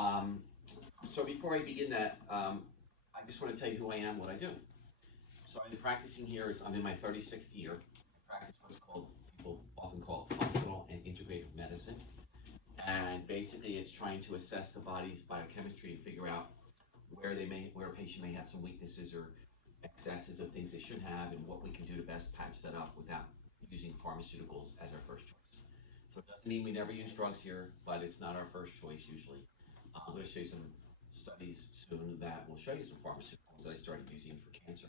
Um, so before I begin that, I just want to tell you who I am, what I do. So I've been practicing here, I'm in my 36th year. I practice what's called, people often call it functional and integrative medicine. And basically it's trying to assess the body's biochemistry and figure out where a patient may have some weaknesses or excesses of things they should have, and what we can do to best patch that up without using pharmaceuticals as our first choice. So it doesn't mean we never use drugs here, but it's not our first choice usually. I'm going to show you some studies soon that will show you some pharmaceuticals that I started using for cancer.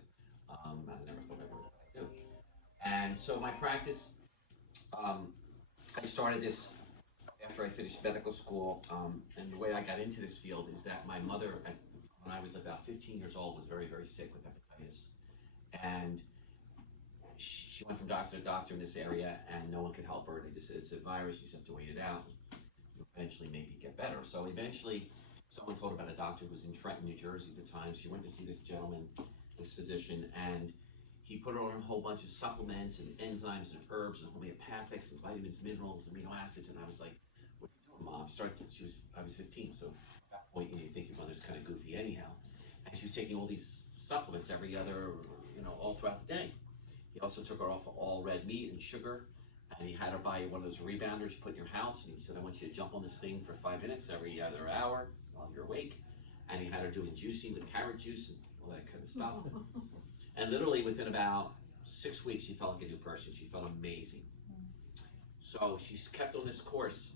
I never thought I would do. And so my practice, I started this after I finished medical school, and the way I got into this field is that my mother, when I was about 15 years old, was very, very sick with hepatitis. And she went from doctor to doctor in this area, and no one could help her. They just said, it's a virus, you just have to wait it out. You'll eventually maybe get better. So eventually, someone told her about a doctor who was in Trenton, New Jersey at the time. She went to see this gentleman, this physician, and he put her on a whole bunch of supplements and enzymes and herbs and homeopathics and vitamins, minerals, amino acids. And I was like, what are you doing, Mom? I was 15, so at that point, you think your mother's kind of goofy anyhow. And she was taking all these supplements every other, all throughout the day. He also took her off of all red meat and sugar, and he had her buy one of those rebounders you put in your house, and he said, I want you to jump on this thing for 5 minutes every other hour while you're awake. And he had her doing juicing with carrot juice and all that kind of stuff. And literally within about 6 weeks, she felt like a new person. She felt amazing. So she kept on this course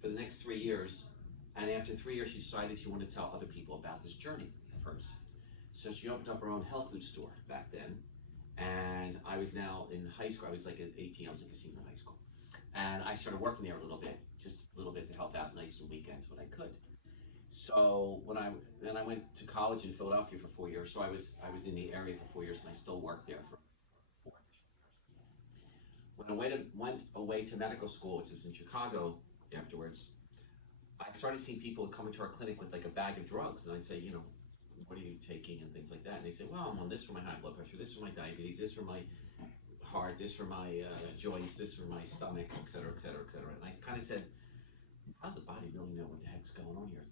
for the next 3 years, and after 3 years, she decided she wanted to tell other people about this journey of hers. So she opened up her own health food store back then. And I was now in high school. I was like 18, I was like a senior in high school. And I started working there a little bit, just a little bit to help out nights and weekends when I could. So then I went to college in Philadelphia for 4 years. So I was in the area for 4 years, and I still worked there for 4 years. When I went away to medical school, which was in Chicago afterwards, I started seeing people come into our clinic with like a bag of drugs, and I'd say, what are you taking and things like that? And they say, well, I'm on this for my high blood pressure, this for my diabetes, this for my heart, this for my joints, this for my stomach, et cetera, et cetera, et cetera. And I kind of said, how does the body really know what the heck's going on here?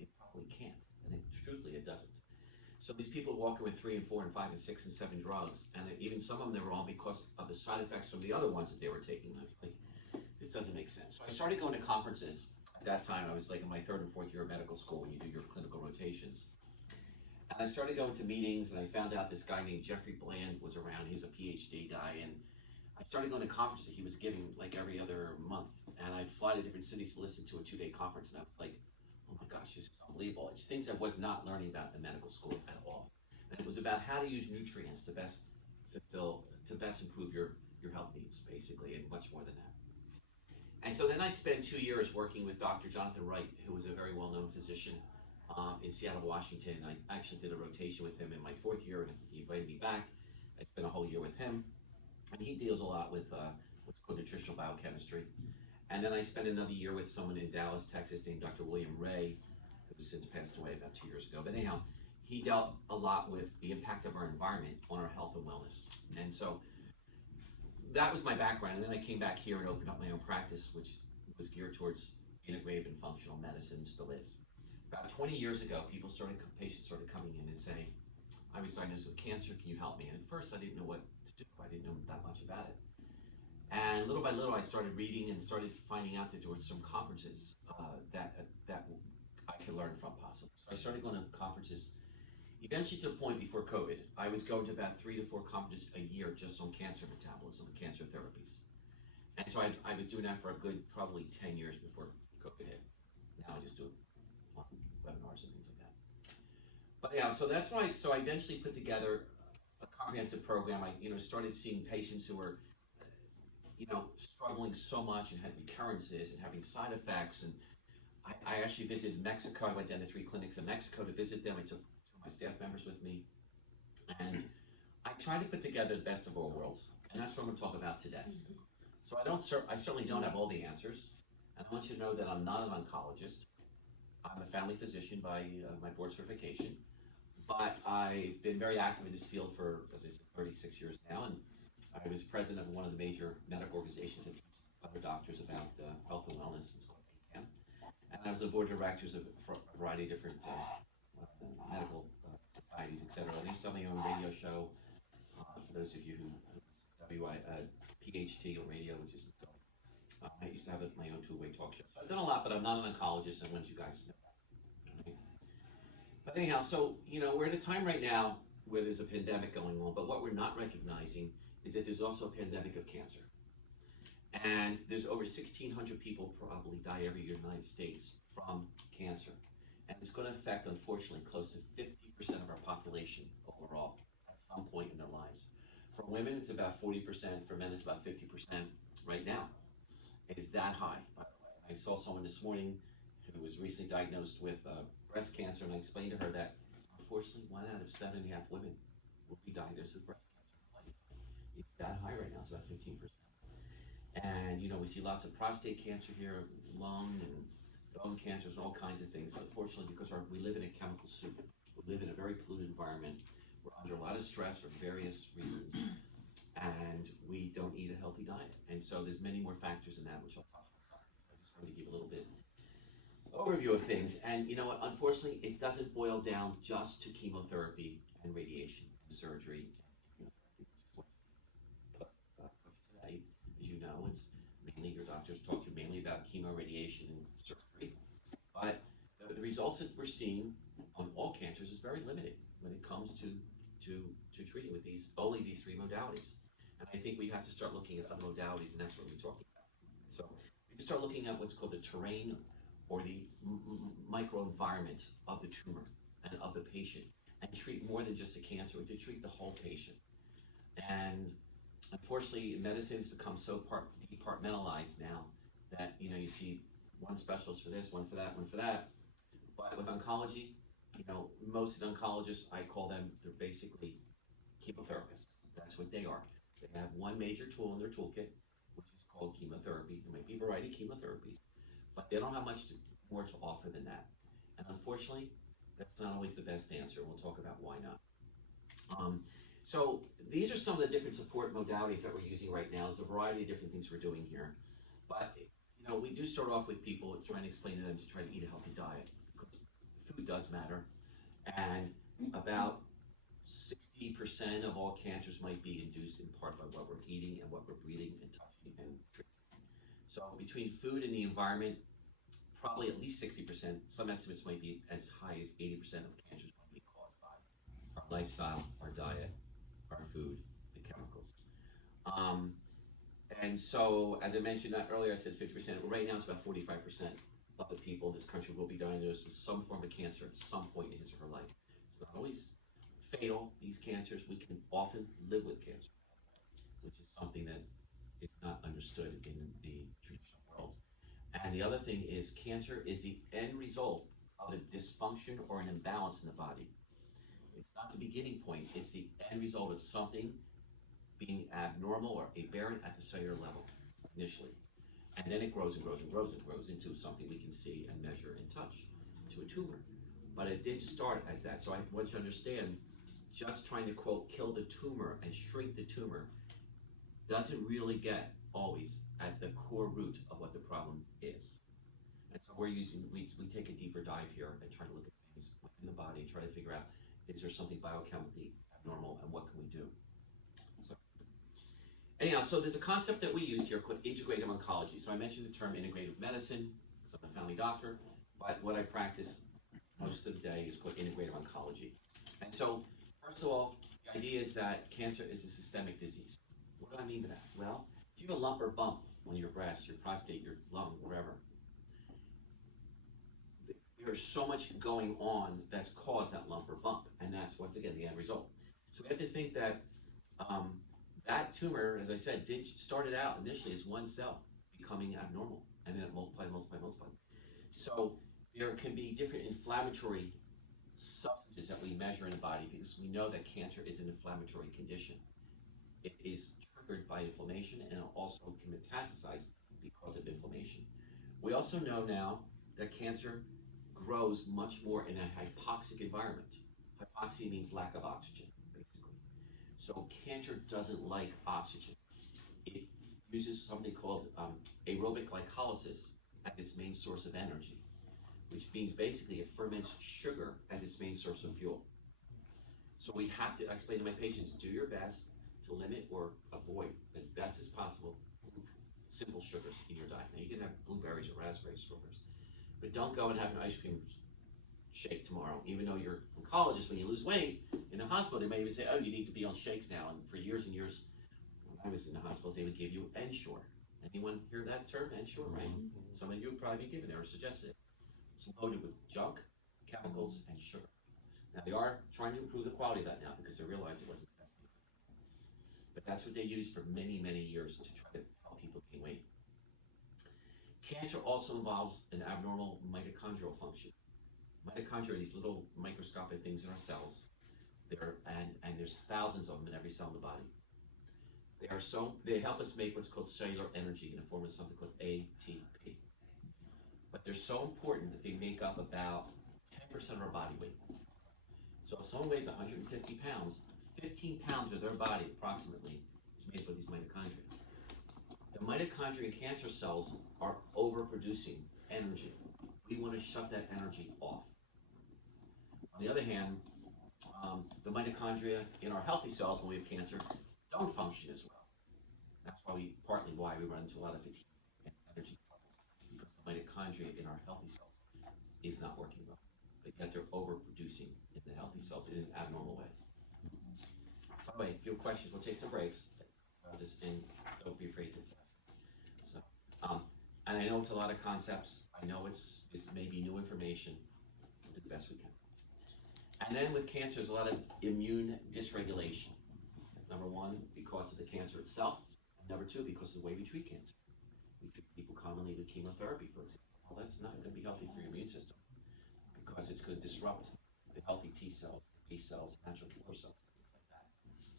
It probably can't. And truthfully, it doesn't. So these people walking with 3 and 4 and 5 and 6 and 7 drugs, and even some of them, they were on because of the side effects from the other ones that they were taking. I was like, this doesn't make sense. So I started going to conferences. At that time, I was like in my 3rd and 4th year of medical school when you do your clinical rotations. And I started going to meetings, and I found out this guy named Jeffrey Bland was around. He was a PhD guy, and I started going to conferences he was giving like every other month. And I'd fly to different cities to listen to a 2-day conference, and I was like, oh my gosh, this is unbelievable. It's things I was not learning about in medical school at all. And it was about how to use nutrients to best improve your health needs, basically, and much more than that. And so then I spent 2 years working with Dr. Jonathan Wright, who was a very well-known physician in Seattle, Washington. I actually did a rotation with him in my 4th year, and he invited me back. I spent a whole year with him, and he deals a lot with what's called nutritional biochemistry. And then I spent another year with someone in Dallas, Texas, named Dr. William Ray, who's since passed away about 2 years ago. But anyhow, he dealt a lot with the impact of our environment on our health and wellness. And so that was my background. And then I came back here and opened up my own practice, which was geared towards integrative and functional medicine, still is. About 20 years ago, patients started coming in and saying, I was diagnosed with cancer, can you help me? And at first I didn't know what to do. I didn't know that much about it. And little by little, I started reading and started finding out that there were some conferences that I could learn from possibly. So I started going to conferences. Eventually, to the point before COVID, I was going to about 3 to 4 conferences a year just on cancer metabolism, cancer therapies. And so I was doing that for a good probably 10 years before COVID hit. Now I just do webinars and things like that. But yeah, so that's why. So I eventually put together a comprehensive program. I started seeing patients who were struggling so much and had recurrences and having side effects. And I actually visited Mexico. I went down to 3 clinics in Mexico to visit them. I took 2 of my staff members with me. And I tried to put together the best of all worlds. And that's what I'm going to talk about today. So I certainly don't have all the answers. And I want you to know that I'm not an oncologist. I'm a family physician by my board certification. But I've been very active in this field for, as I said, 36 years now. And I was president of one of the major medical organizations that teaches other doctors about health and wellness. It's called ACAM. And I was on the board of directors of for a variety of different medical societies, etc. I used to have my own radio show. For those of you who PHT or radio, which is in Philly. I used to have my own two-way talk show. So I've done a lot, but I'm not an oncologist, and as you guys know. Okay? But anyhow, so we're at a time right now where there's a pandemic going on, but what we're not recognizing is that there's also a pandemic of cancer. And there's over 1,600 people probably die every year in the United States from cancer. And it's going to affect, unfortunately, close to 50% of our population overall at some point in their lives. For women, it's about 40%. For men, it's about 50% right now. It is that high, by the way. I saw someone this morning who was recently diagnosed with breast cancer, and I explained to her that, unfortunately, 1 out of 7.5 women will be diagnosed with breast cancer. It's that high right now. It's about 15%. And we see lots of prostate cancer here, lung and bone cancers, and all kinds of things. Unfortunately, because we live in a chemical soup, we live in a very polluted environment. We're under a lot of stress for various reasons, and we don't eat a healthy diet. And so there's many more factors in that, which I'll touch on. I just wanted to give a little bit overview of things. And you know what? Unfortunately, it doesn't boil down just to chemotherapy and radiation and surgery. Today, as you know, it's mainly your doctors talk to you mainly about chemo, radiation, and surgery. But the results that we're seeing on all cancers is very limited when it comes to treating with only these three modalities. And I think we have to start looking at other modalities, and that's what we're talking about. So we can start looking at what's called the terrain or the microenvironment of the tumor and of the patient, and treat more than just the cancer, but to treat the whole patient. And unfortunately, medicine's become so departmentalized now that you see one specialist for this, one for that, one for that. But with oncology, most of the oncologists, I call them, they're basically chemotherapists. That's what they are. They have one major tool in their toolkit, which is called chemotherapy. There might be a variety of chemotherapies, but they don't have much more to offer than that. And unfortunately, that's not always the best answer. We'll talk about why not. So these are some of the different support modalities that we're using right now. There's a variety of different things we're doing here. But we do start off with people trying to explain to them to try to eat a healthy diet, because food does matter. And about 60% of all cancers might be induced in part by what we're eating and what we're breathing and touching and drinking. So between food and the environment, probably at least 60%, some estimates might be as high as 80% of cancers might be caused by our lifestyle, our diet, our food, the chemicals. And so, as I mentioned earlier, I said 50%. Well, right now it's about 45% of the people in this country will be diagnosed with some form of cancer at some point in his or her life. It's not always fatal, these cancers. We can often live with cancer, which is something that is not understood in the traditional world. And the other thing is, cancer is the end result of a dysfunction or an imbalance in the body. It's not the beginning point, it's the end result of something being abnormal or aberrant at the cellular level initially. And then it grows and grows and grows and grows into something we can see and measure and touch, to a tumor. But it did start as that. So I want you to understand, just trying to, quote, kill the tumor and shrink the tumor doesn't really get always at the core root of what the problem is. And so we take a deeper dive here and try to look at things within the body and try to figure out, is there something biochemically abnormal and what can we do? So anyhow, so there's a concept that we use here called integrative oncology. So I mentioned the term integrative medicine because I'm a family doctor, but what I practice most of the day is called integrative oncology. And so, first of all, the idea is that cancer is a systemic disease. What do I mean by that? Well, if you have a lump or bump on your breast, your prostate, your lung, wherever, there's so much going on that's caused that lump or bump, and that's, once again, the end result. So we have to think that that tumor, as I said, started out initially as one cell becoming abnormal, and then it multiplied. So there can be different inflammatory substances that we measure in the body, because we know that cancer is an inflammatory condition. It is triggered by inflammation, and it also can metastasize because of inflammation. We also know now that cancer grows much more in a hypoxic environment. Hypoxia means lack of oxygen, basically. So cancer doesn't like oxygen. It uses something called aerobic glycolysis as its main source of energy. which means basically it ferments sugar as its main source of fuel. So we have to explain to my patients, do your best to limit or avoid as best as possible simple sugars in your diet. Now you can have blueberries or raspberries, strawberries, but don't go and have an ice cream shake tomorrow. Even though you're oncologist, when you lose weight in the hospital, they may even say, oh, you need to be on shakes now. And for years and years, when I was in the hospitals, they would give you Ensure. Anyone hear that term, Ensure, right? Some of you would probably be given it or suggested it. It's loaded with junk, chemicals, and sugar. Now they are trying to improve the quality of that now because they realize it wasn't the best thing. But that's what they used for many, many years to try to help people gain weight. Cancer also involves an abnormal mitochondrial function. Mitochondria are these little microscopic things in our cells. And there's thousands of them in every cell in the body. They help us make what's called cellular energy in the form of something called ATP. But they're so important that they make up about 10% of our body weight. So if someone weighs 150 pounds, 15 pounds of their body approximately is made up of these mitochondria. The mitochondria in cancer cells are overproducing energy. We want to shut that energy off. On the other hand, the mitochondria in our healthy cells when we have cancer don't function as well. That's partly why we run into a lot of fatigue and energy troubles, because the mitochondria in our healthy cells is not working well. But yet they're overproducing in the healthy cells in an abnormal way. By the way, if you have questions, we'll take some breaks. And don't be afraid to ask. So, and I know it's a lot of concepts. I know it's maybe new information. We'll do the best we can. And then with cancer, there's a lot of immune dysregulation. Number one, because of the cancer itself. And number two, because of the way we treat cancer. We treat people commonly with chemotherapy, for example. Well, that's not going to be healthy for your immune system because it's going to disrupt the healthy T cells, the B cells, natural killer cells, things like that.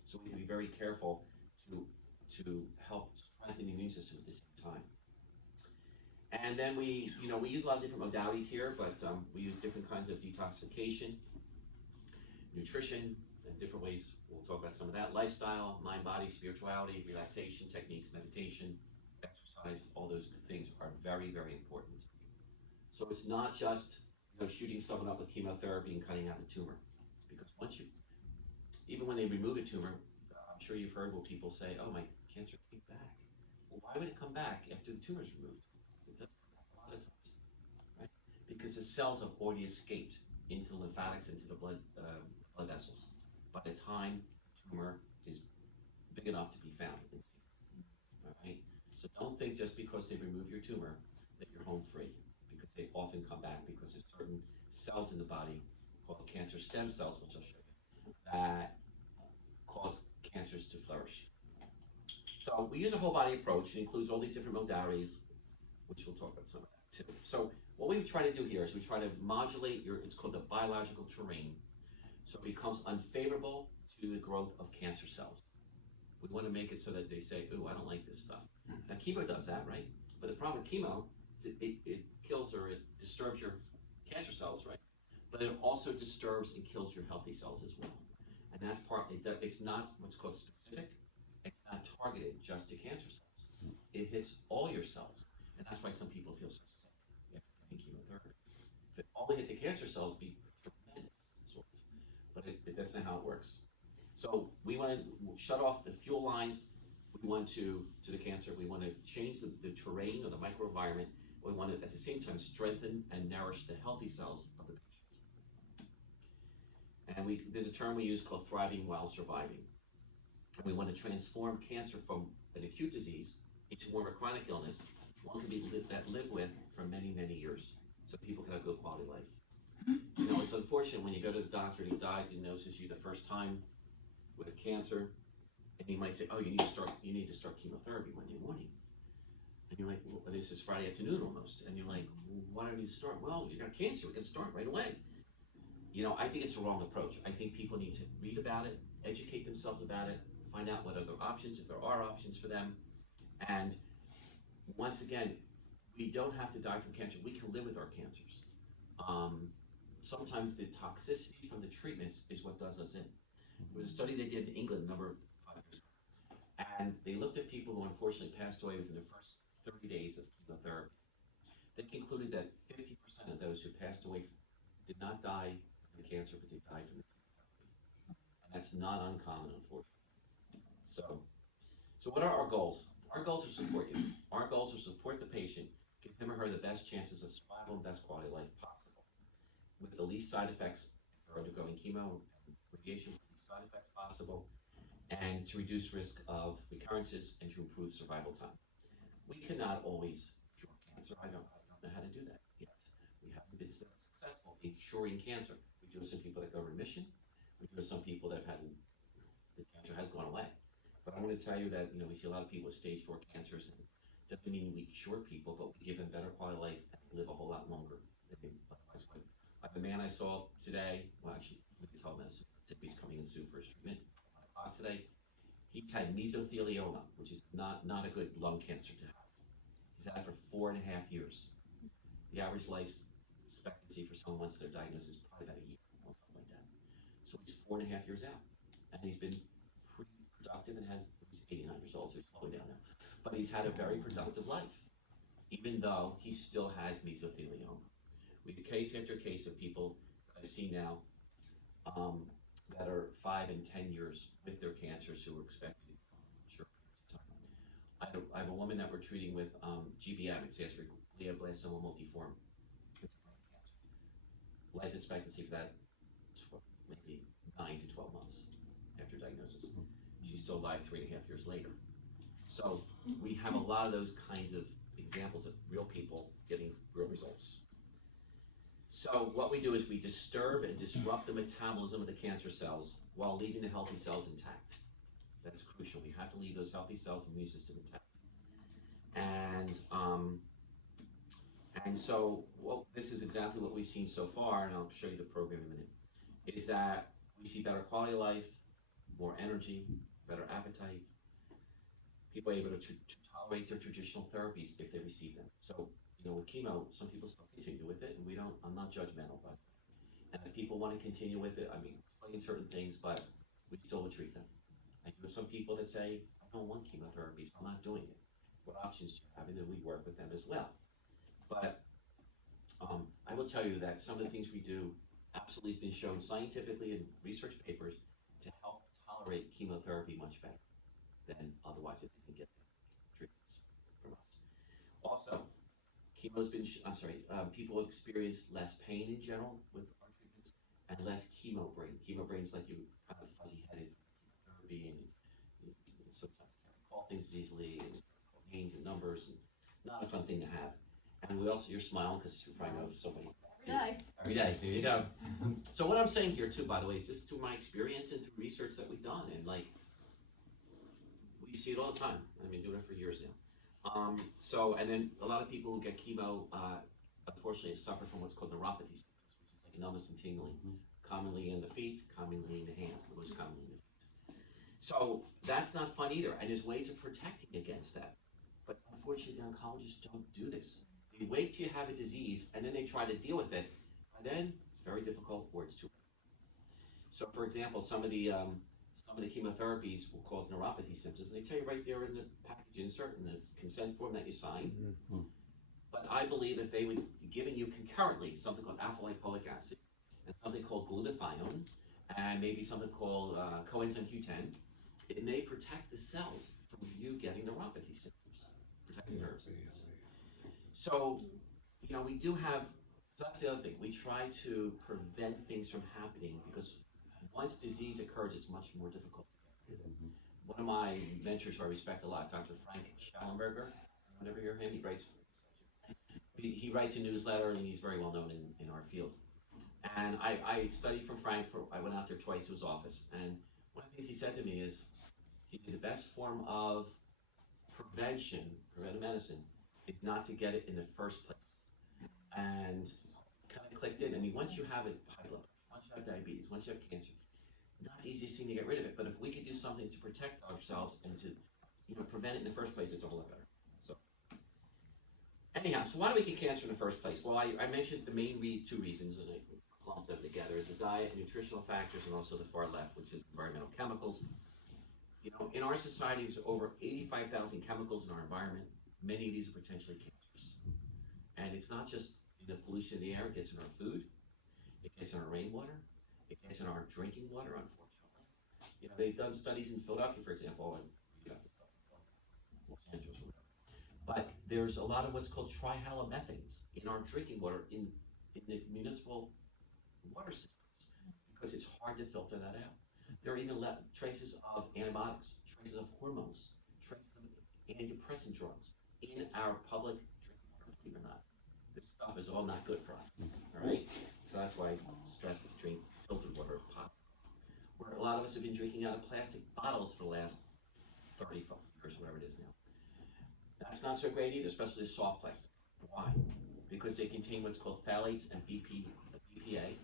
So we have to be very careful to help strengthen the immune system at the same time. And then we use a lot of different modalities here, but we use different kinds of detoxification, nutrition, and different ways. We'll talk about some of that. Lifestyle, mind, body, spirituality, relaxation techniques, meditation, exercise, all those things are very, very important. So it's not just shooting someone up with chemotherapy and cutting out the tumor. Because even when they remove a tumor, I'm sure you've heard what people say, oh, my cancer came back. Well, why would it come back after the tumor is removed? It does come back a lot of times, right? Because the cells have already escaped into the lymphatics, into the blood vessels. By the time the tumor is big enough to be found and seen, all right? So don't think just because they remove your tumor that you're home free, because they often come back because there's certain cells in the body called cancer stem cells, which I'll show you, that cause cancers to flourish. So we use a whole body approach. It includes all these different modalities, which we'll talk about some of that too. So what we try to do here is we try to modulate it's called the biological terrain, so it becomes unfavorable to the growth of cancer cells. We want to make it so that they say, ooh, I don't like this stuff. Now chemo does that, right? But the problem with chemo is it kills or it disturbs your cancer cells, right? But it also disturbs and kills your healthy cells as well. And that's partly that it's not what's called specific. It's not targeted just to cancer cells. It hits all your cells. And that's why some people feel so sick after getting chemotherapy. If it only hit the cancer cells, it'd be tremendous, sort of. But that's not how it works. So we want to shut off the fuel lines. We want to the cancer. We want to change the terrain or the microenvironment. We want to, at the same time, strengthen and nourish the healthy cells of the patient. And there's a term we use called thriving while surviving. And we want to transform cancer from an acute disease into more of a chronic illness, one can live with for many, many years, so people can have good quality life. It's unfortunate when you go to the doctor and he diagnoses you the first time with cancer, and he might say, oh, you need to start chemotherapy Monday morning. And you're like, well, this is Friday afternoon almost. And you're like, well, why do I need to start? Well, you got cancer, we can start right away. I think it's the wrong approach. I think people need to read about it, educate themselves about it, find out what other options, if there are options for them. And once again, we don't have to die from cancer. We can live with our cancers. Sometimes the toxicity from the treatments is what does us in. There was a study they did in England a number of 5 years ago, and they looked at people who unfortunately passed away within the first 30 days of chemotherapy. they concluded that 50% of those who passed away did not die from cancer, but they died from the chemotherapy. And that's not uncommon, unfortunately. So what are our goals? Our goals are support you. Our goals are support the patient, give him or her the best chances of survival and best quality of life possible, with the least side effects for undergoing chemo and radiation, with the least side effects possible, and to reduce risk of recurrences and to improve survival time. We cannot always cure cancer. I don't know how to do that yet. We haven't been successful in curing cancer. We do have some people that go remission. We do have some people that have had the cancer has gone away. But I'm going to tell you that we see a lot of people with stage 4 cancers, and it doesn't mean we cure people, but we give them better quality of life and live a whole lot longer than they otherwise would. Like the man I saw today, well, actually, with telemedicine, he's coming in soon for his treatment. 1 o'clock today. He's had mesothelioma, which is not a good lung cancer to have. He's had it for 4.5 years. The average life expectancy for someone once they're diagnosed is probably about a year or something like that. So he's 4.5 years out, and he's been pretty productive and he's 89 years old, so he's slowing down now. But he's had a very productive life, even though he still has mesothelioma. We have case after case of people that I've seen now that are 5 and 10 years with their cancers who are expected short periods of time. I have a woman that we're treating with GBM. It stands for glioblastoma multiforme. It's a brain cancer. Life expectancy for that maybe 9 to 12 months after diagnosis. She's still alive 3.5 years later. So we have a lot of those kinds of examples of real people getting real results. So what we do is we disturb and disrupt the metabolism of the cancer cells while leaving the healthy cells intact. That's crucial. We have to leave those healthy cells and immune system intact. And so this is exactly what we've seen so far, and I'll show you the program in a minute, is that we see better quality of life, more energy, better appetite. People are able to tolerate their traditional therapies if they receive them. So with chemo, some people still continue with it, and I'm not judgmental, but and if people want to continue with it, explain certain things, but we still would treat them. And you have some people that say, I don't want chemotherapy, so I'm not doing it. What options do you have? And then we work with them as well. But I will tell you that some of the things we do absolutely has been shown scientifically in research papers to help tolerate chemotherapy much better than otherwise if they can get treatments from us. Also, chemo's been, people experience less pain in general with our treatments and less chemo brain. Chemo brain's like you kind of fuzzy-headed from chemotherapy, and you sometimes can't recall things easily, and names and numbers, and not a fun thing to have. And you're smiling because you probably know somebody. Every day, there you go. So what I'm saying here too, by the way, is just through my experience and through research that we've done, and we see it all the time. I've been doing it for years now. And then a lot of people who get chemo, unfortunately, suffer from what's called neuropathy symptoms, which is like numbness and tingling, commonly in the feet, commonly in the hands, but most commonly in the feet. So that's not fun either, and there's ways of protecting against that. But unfortunately, the oncologists don't do this. They wait till you have a disease, and then they try to deal with it, and then it's very difficult, or it's too late. So, for example, some of the chemotherapies will cause neuropathy symptoms. They tell you right there in the package insert, in the consent form that you sign. But I believe if they would be giving you concurrently something called alpha-lipoic acid and something called glutathione and maybe something called coenzyme Q10, it may protect the cells from you getting neuropathy symptoms, protecting nerves. So, we do have, so that's the other thing. We try to prevent things from happening because once disease occurs, it's much more difficult to get rid of. One of my mentors who I respect a lot, Dr. Frank Schallenberger, whenever you hear him, he writes a newsletter, and he's very well known in our field. And I studied from Frank, I went out there twice to his office, and one of the things he said to me is, the best form of preventive medicine is not to get it in the first place. And kind of clicked in. Once you have a high blood pressure, once you have diabetes, once you have cancer, not the easiest thing to get rid of it. But if we could do something to protect ourselves and to, prevent it in the first place, it's a whole lot better. So, anyhow, so why do we get cancer in the first place? Well, I mentioned the main two reasons, and I clumped them together, is the diet, nutritional factors, and also the far left, which is environmental chemicals. In our society, there's over 85,000 chemicals in our environment. Many of these are potentially cancerous. And it's not just in the pollution in the air, it gets in our food, it gets in our rainwater, it gets in our drinking water, unfortunately. You know, they've done studies in Philadelphia, for example, and you got this stuff in Philadelphia, Los Angeles, or whatever. But there's a lot of what's called trihalomethanes in our drinking water in the municipal water systems because it's hard to filter that out. There are even traces of antibiotics, traces of hormones, traces of antidepressant drugs in our public drinking water, believe it or not. This stuff is all not good for us, all right? So that's why stress is drink filtered water if possible. Where a lot of us have been drinking out of plastic bottles for the last 35 years, whatever it is now. That's not so great either, especially the soft plastic. Why? Because they contain what's called phthalates and BPA,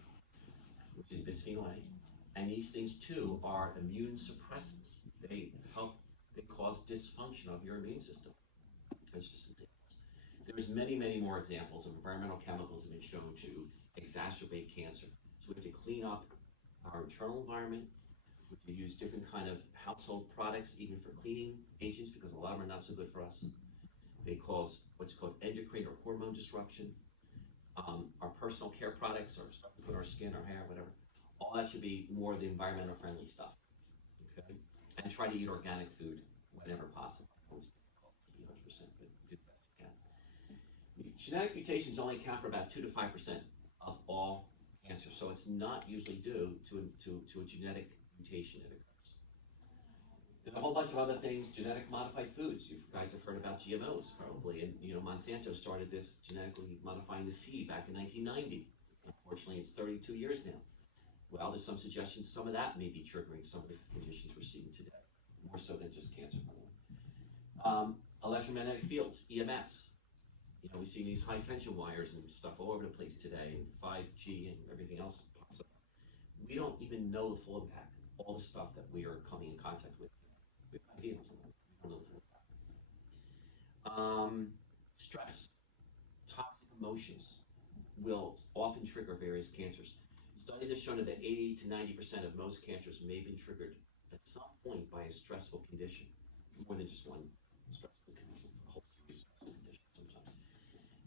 which is bisphenol A. And these things too are immune suppressants. They cause dysfunction of your immune system. That's just examples. There's many, many more examples of environmental chemicals that have been shown to exacerbate cancer. So we have to clean up our internal environment. We have to use different kind of household products, even for cleaning agents, because a lot of them are not so good for us. They cause what's called endocrine or hormone disruption. Our personal care products, or stuff we put on our skin, our hair, whatever, all that should be more of the environmental friendly stuff. Okay? And try to eat organic food whenever possible. Always difficult to eat 100%, but do the best you can. Genetic mutations only account for about 2 to 5% of all cancer, so it's not usually due to a genetic mutation that occurs. And a whole bunch of other things, genetic modified foods. You guys have heard about GMOs probably, and you know Monsanto started this genetically modifying the seed back in 1990. Unfortunately, it's 32 years now. Well, there's some suggestions some of that may be triggering some of the conditions we're seeing today, more so than just cancer. Electromagnetic fields, EMFs. You know, we see these high tension wires and stuff all over the place today, and 5G and everything else possible. We don't even know the full impact of all the stuff that we are coming in contact with. We have ideas on that. We don't know the full impact. Stress, toxic emotions will often trigger various cancers. Studies have shown that 80 to 90% of most cancers may have been triggered at some point by a stressful condition, more than just one stressful condition, a whole series of stressful conditions sometimes.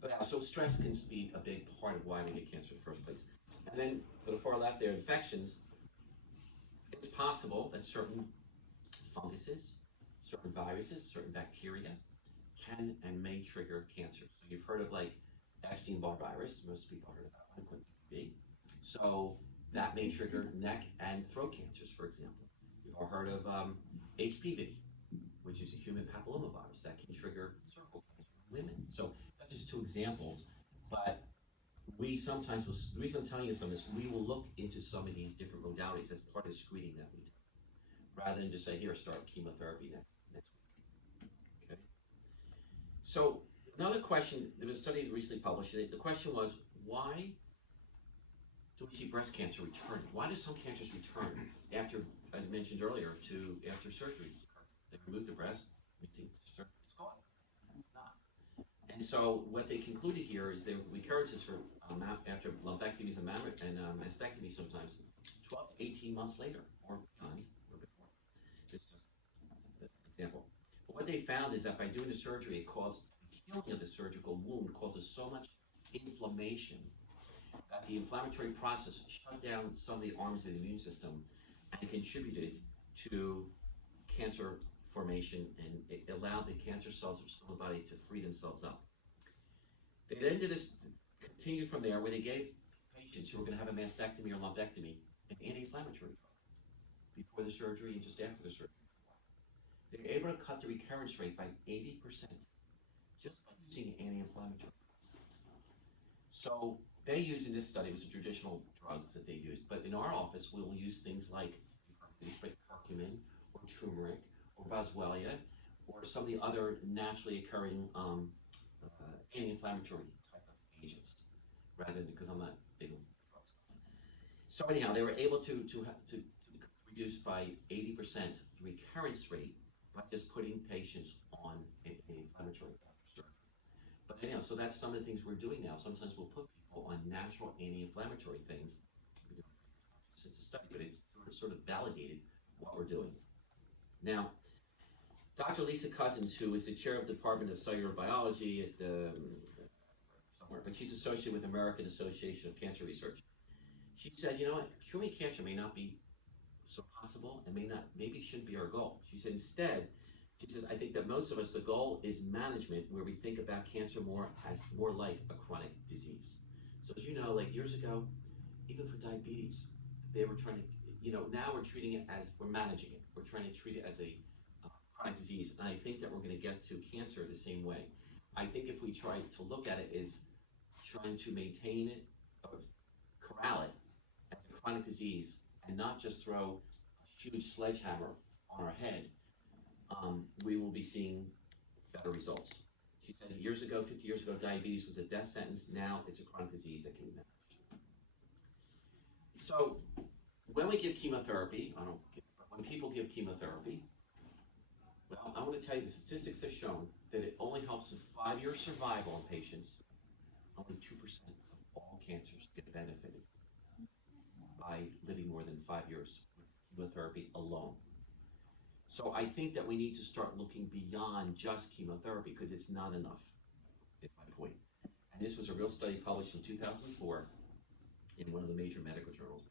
But so stress can be a big part of why we get cancer in the first place. And then to the far left there, infections. It's possible that certain funguses, certain viruses, certain bacteria can and may trigger cancer. So you've heard of like Epstein-Barr virus. Most people heard about it. Could be. So that may trigger neck and throat cancers, for example. You've all heard of HPV, which is a human papillomavirus that can trigger cervical cancer in women. So that's just two examples. But we sometimes will, the reason I'm telling you some of this, we will look into some of these different modalities as part of the screening that we do, rather than just say, here, start chemotherapy next week. Okay. So another question, there was a study recently published, the question was, why do we see breast cancer returning? Why do some cancers return after, as I mentioned earlier, after surgery? They remove the breast, we think it's gone. It's not. And so what they concluded here is there recurrences for after lumpectomies and mastectomies sometimes 12 to 18 months later or beyond or before. It's just an example. But what they found is that by doing the surgery, it caused the healing of the surgical wound causes so much inflammation that the inflammatory process shut down some of the arms of the immune system and contributed to cancer formation, and it allowed the cancer cells which are still in the body to free themselves up. They then continued from there where they gave patients who were going to have a mastectomy or lumpectomy an anti-inflammatory drug before the surgery and just after the surgery. They were able to cut the recurrence rate by 80% just by using anti-inflammatory. So they used in this study was the traditional drugs that they used, but in our office we will use things like curcumin or turmeric or boswellia or some of the other naturally occurring anti-inflammatory type of agents, rather than, because I'm not big on drug stuff. So anyhow, they were able to reduce by 80% the recurrence rate by just putting patients on anti-inflammatory after surgery. But anyhow, so that's some of the things we're doing now. Sometimes we'll put people on natural anti-inflammatory things. We don't since the study, but it's sort of validated what we're doing. Now, Dr. Lisa Cousins, who is the chair of the Department of Cellular Biology at the somewhere, but she's associated with American Association of Cancer Research. She said, you know what, curing cancer may not be so possible and maybe shouldn't be our goal. She said, instead, she says, I think that most of us, the goal is management, where we think about cancer more like a chronic disease. So as you know, like years ago, even for diabetes, they were trying to, now we're treating it as, we're managing it. We're trying to treat it as a chronic disease. And I think that we're going to get to cancer the same way. I think if we try to look at it as trying to maintain it, or corral it as a chronic disease, and not just throw a huge sledgehammer on our head, we will be seeing better results. She said 50 years ago, diabetes was a death sentence. Now it's a chronic disease that can be managed. So when we give chemotherapy, when people give chemotherapy, well, I want to tell you the statistics have shown that it only helps with 5-year survival in patients. Only 2% of all cancers get benefited by living more than 5 years with chemotherapy alone. So I think that we need to start looking beyond just chemotherapy, because it's not enough, is my point. And this was a real study published in 2004 in one of the major medical journals.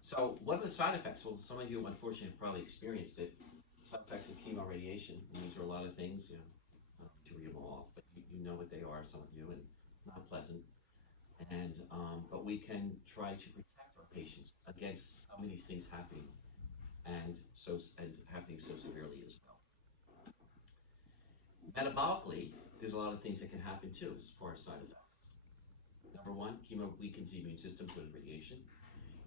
So what are the side effects? Well, some of you unfortunately have probably experienced it. Side effects of chemoradiation, and these are a lot of things, not to read them all off, but you know what they are, some of you, and it's not pleasant. And but we can try to protect our patients against some of these things happening, and happening so severely as well. Metabolically, there's a lot of things that can happen too as far as side effects. Number one, chemo weakens the immune system, so does radiation.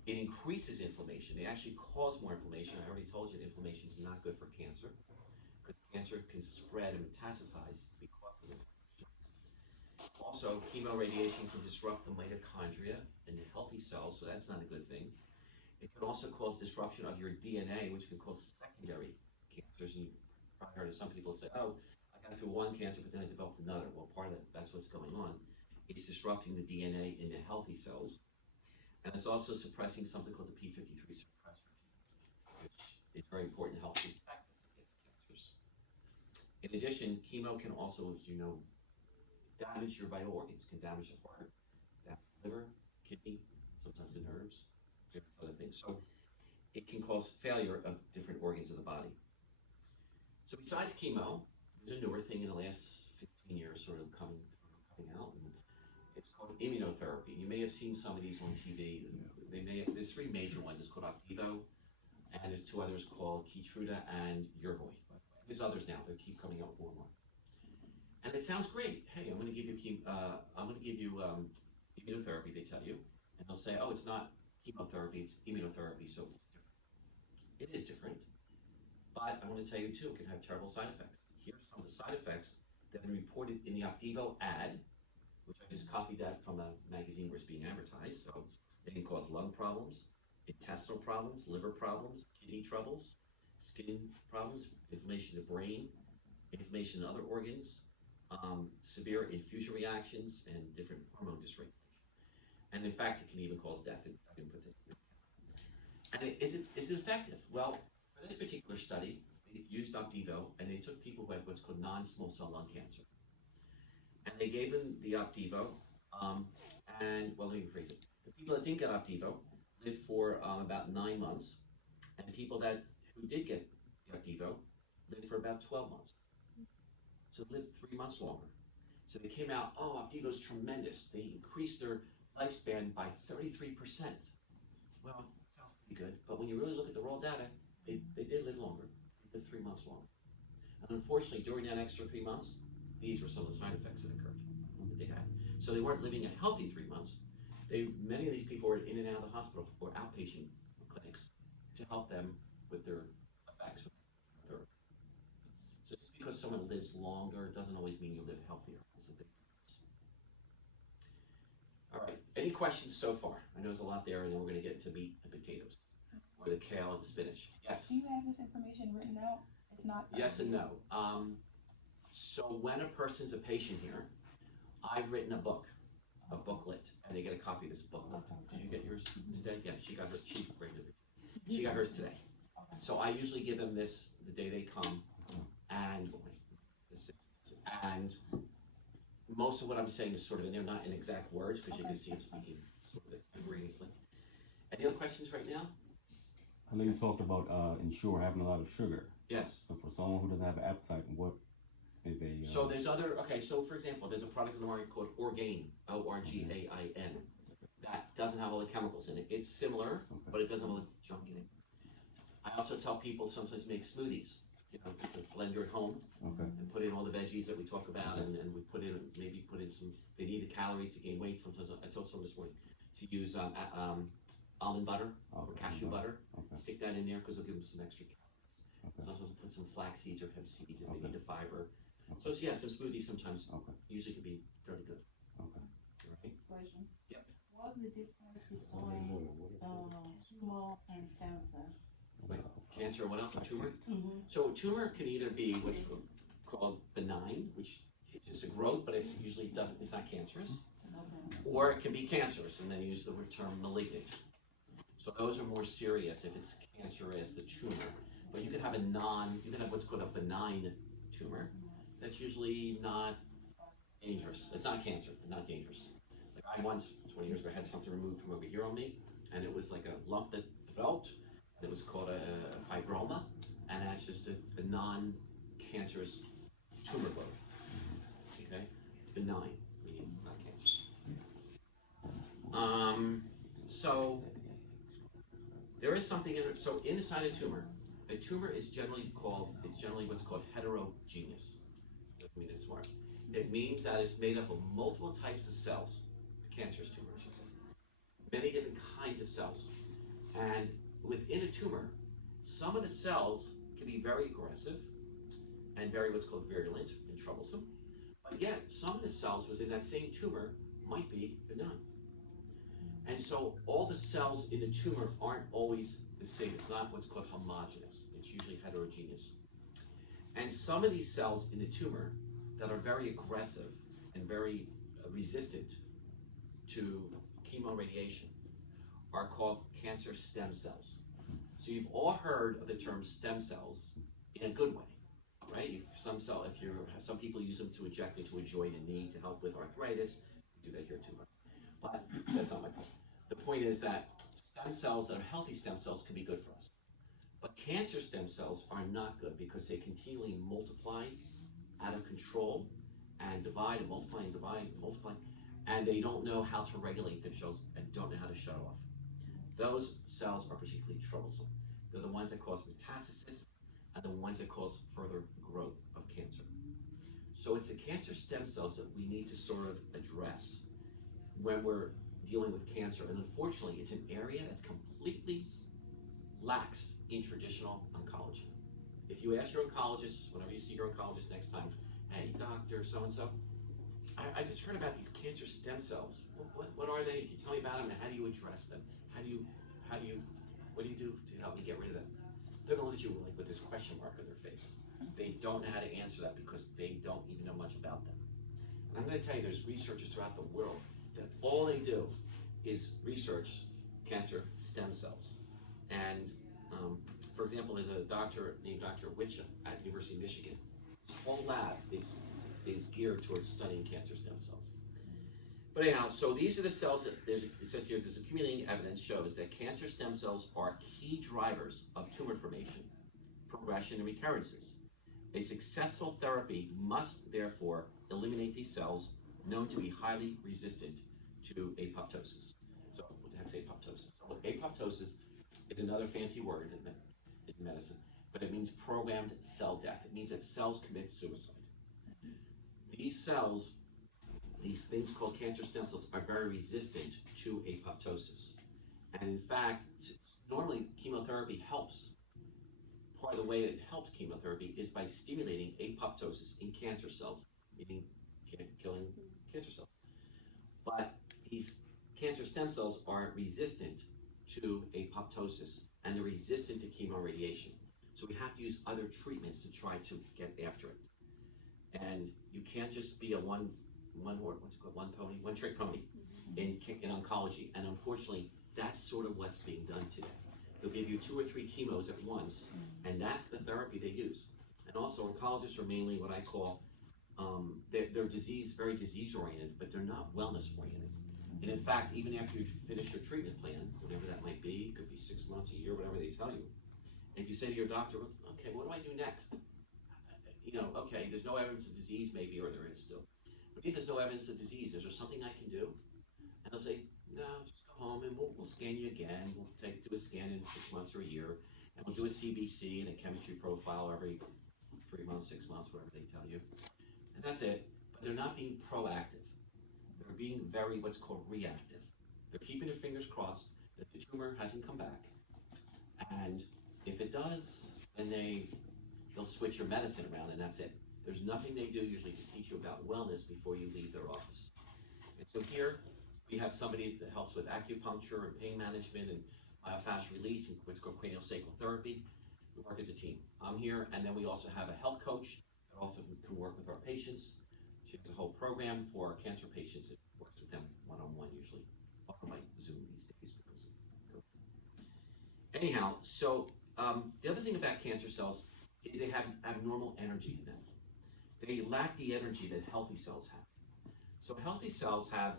It increases inflammation. They actually cause more inflammation. I already told you that inflammation is not good for cancer, because cancer can spread and metastasize because of inflammation. Also, chemoradiation can disrupt the mitochondria in the healthy cells, so that's not a good thing. It can also cause disruption of your DNA, which can cause secondary cancers. And you probably heard of some people say, oh, I got through one cancer, but then I developed another. Well, part of that's what's going on. It's disrupting the DNA in the healthy cells. And it's also suppressing something called the p53 suppressor gene, which is very important to help protect us against cancers. In addition, chemo can also, as you know, damage your vital organs. Can damage the heart, damage the liver, kidney, sometimes the nerves, various other things. So it can cause failure of different organs of the body. So besides chemo, there's a newer thing in the last 15 years sort of coming out, and it's called immunotherapy. You may have seen some of these on TV. There's 3 major ones. It's called Opdivo, and there's 2 others called Keytruda and Yervoy. There's others now. They keep coming out more and more. And it sounds great. Hey, I'm going to give you immunotherapy. They tell you, and they'll say, oh, it's not chemotherapy, it's immunotherapy, so it's different. It is different, but I want to tell you too, it can have terrible side effects. Here's some of the side effects that have been reported in the Opdivo ad, which I just copied that from a magazine where it's being advertised. So they can cause lung problems, intestinal problems, liver problems, kidney troubles, skin problems, inflammation of the brain, inflammation in other organs, severe infusion reactions, and different hormone dysregulation. And in fact, it can even cause death. I didn't put that. And is it effective? Well, for this particular study, they used Opdivo, and they took people who had what's called non-small cell lung cancer. And they gave them the Opdivo, and, well, let me rephrase it. The people that didn't get Opdivo lived for about 9 months, and the people who did get the Opdivo lived for about 12 months. So they lived 3 months longer. So they came out, oh, Opdivo's tremendous. They increased their lifespan by 33%. Well, that sounds pretty good, but when you really look at the raw data, they did live longer. They lived 3 months longer. And unfortunately, during that extra 3 months, these were some of the side effects that occurred that they had. So they weren't living a healthy 3 months. Many of these people were in and out of the hospital or outpatient clinics to help them with their effects from therapy. So just because someone lives longer doesn't always mean you live healthier. That's a big difference. All right, any questions so far? I know there's a lot there, and then we're going to get into meat and potatoes, or the kale and the spinach. Yes? Do you have this information written out? If not, yes and no. So when a person's a patient here, I've written a booklet, and they get a copy of this booklet. Did you get yours today? Yeah, she got hers today. So I usually give them this the day they come, and most of what I'm saying is sort of in there, not in exact words, because you can see I'm speaking sort of extemporaneously. Any other questions right now? I know you talked about ensure having a lot of sugar. Yes. So for someone who doesn't have an appetite, what is a So there's other, okay, so for example, there's a product in the market called Orgain, Orgain, that doesn't have all the chemicals in it. It's similar, but it doesn't have all the junk in it. I also tell people sometimes make smoothies, you know, the blender at home, and put in all the veggies that we talk about, and we put in, maybe put in some, they need the calories to gain weight. Sometimes, I told someone this morning to use almond butter or cashew butter, stick that in there because it'll give them some extra calories. Sometimes put some flax seeds or hemp seeds if they need the fiber. So yeah, some smoothies sometimes usually can be fairly good. Right? Question. Yep. What's the difference between tumor and cancer? Like cancer or what else? A tumor? Mm-hmm. So a tumor can either be what's called benign, which it's just a growth, but it's usually it's not cancerous, or it can be cancerous, and then use the term malignant. So those are more serious if it's cancerous, the tumor. But you can have you can have what's called a benign tumor. That's usually not dangerous. It's not cancer, but not dangerous. Like I once, 20 years ago, had something removed from over here on me, and it was like a lump that developed. It was called a fibroma, and that's just a non-cancerous tumor growth. Okay, benign, meaning not cancerous. So there is something in it. So inside a tumor is generally what's called heterogeneous. Doesn't mean it's smart. It means that it's made up of multiple types of cells. A cancerous tumor, I should say. Many different kinds of cells. And within a tumor, some of the cells can be very aggressive and very what's called virulent and troublesome. But yet, some of the cells within that same tumor might be benign. And so all the cells in the tumor aren't always the same. It's not what's called homogeneous. It's usually heterogeneous. And some of these cells in the tumor that are very aggressive and very resistant to chemoradiation are called cancer stem cells. So you've all heard of the term stem cells in a good way, right? Some people use them to inject into a joint in knee to help with arthritis. We do that here too, but that's not my point. The point is that stem cells that are healthy stem cells can be good for us. But cancer stem cells are not good because they continually multiply out of control and divide and multiply and divide and multiply, and they don't know how to regulate themselves and don't know how to shut off. Those cells are particularly troublesome. They're the ones that cause metastasis and the ones that cause further growth of cancer. So it's the cancer stem cells that we need to sort of address when we're dealing with cancer. And unfortunately, it's an area that's completely lax in traditional oncology. If you ask your oncologist, whenever you see your oncologist next time, hey, doctor, so-and-so, I just heard about these cancer stem cells. What are they? Can you tell me about them, and how do you address them? What do you do to help me get rid of them? They're gonna look at you like with this question mark on their face. They don't know how to answer that because they don't even know much about them. And I'm gonna tell you, there's researchers throughout the world that all they do is research cancer stem cells. And for example, there's a doctor named Dr. Witcham at University of Michigan. His whole lab is geared towards studying cancer stem cells. But anyhow, so these are the cells that it says here, there's accumulating evidence shows that cancer stem cells are key drivers of tumor formation, progression, and recurrences. A successful therapy must therefore eliminate these cells known to be highly resistant to apoptosis. So what the heck's apoptosis? So apoptosis is another fancy word in medicine, but it means programmed cell death. It means that cells commit suicide. These cells, these things called cancer stem cells, are very resistant to apoptosis. And in fact, normally chemotherapy helps. Part of the way it helps chemotherapy is by stimulating apoptosis in cancer cells, meaning killing cancer cells. But these cancer stem cells are resistant to apoptosis, and they're resistant to chemoradiation. So we have to use other treatments to try to get after it. And you can't just be a one trick pony in oncology. And unfortunately, that's sort of what's being done today. They'll give you 2 or 3 chemos at once, and that's the therapy they use. And also, oncologists are mainly what I call, they're they're very disease oriented, but they're not wellness oriented. And in fact, even after you finish your treatment plan, whatever that might be, it could be 6 months, a year, whatever they tell you. If you say to your doctor, okay, what do I do next? Okay, there's no evidence of disease maybe, or there is still. But if there's no evidence of disease, is there something I can do? And they'll say, no, just go home and we'll scan you again. We'll do a scan in 6 months or a year, and we'll do a CBC and a chemistry profile every 3 months, 6 months, whatever they tell you. And that's it. But they're not being proactive. They're being very what's called reactive. They're keeping their fingers crossed that the tumor hasn't come back. And if it does, then they'll switch your medicine around, and that's it. There's nothing they do usually to teach you about wellness before you leave their office. And so here we have somebody that helps with acupuncture and pain management and myofascial release and what's called cranial sacral therapy. We work as a team. I'm here, and then we also have a health coach that also can work with our patients. She has a whole program for cancer patients. It works with them one-on-one usually, often like Zoom these days because of COVID. Anyhow, so the other thing about cancer cells is they have abnormal energy in them. They lack the energy that healthy cells have. So healthy cells have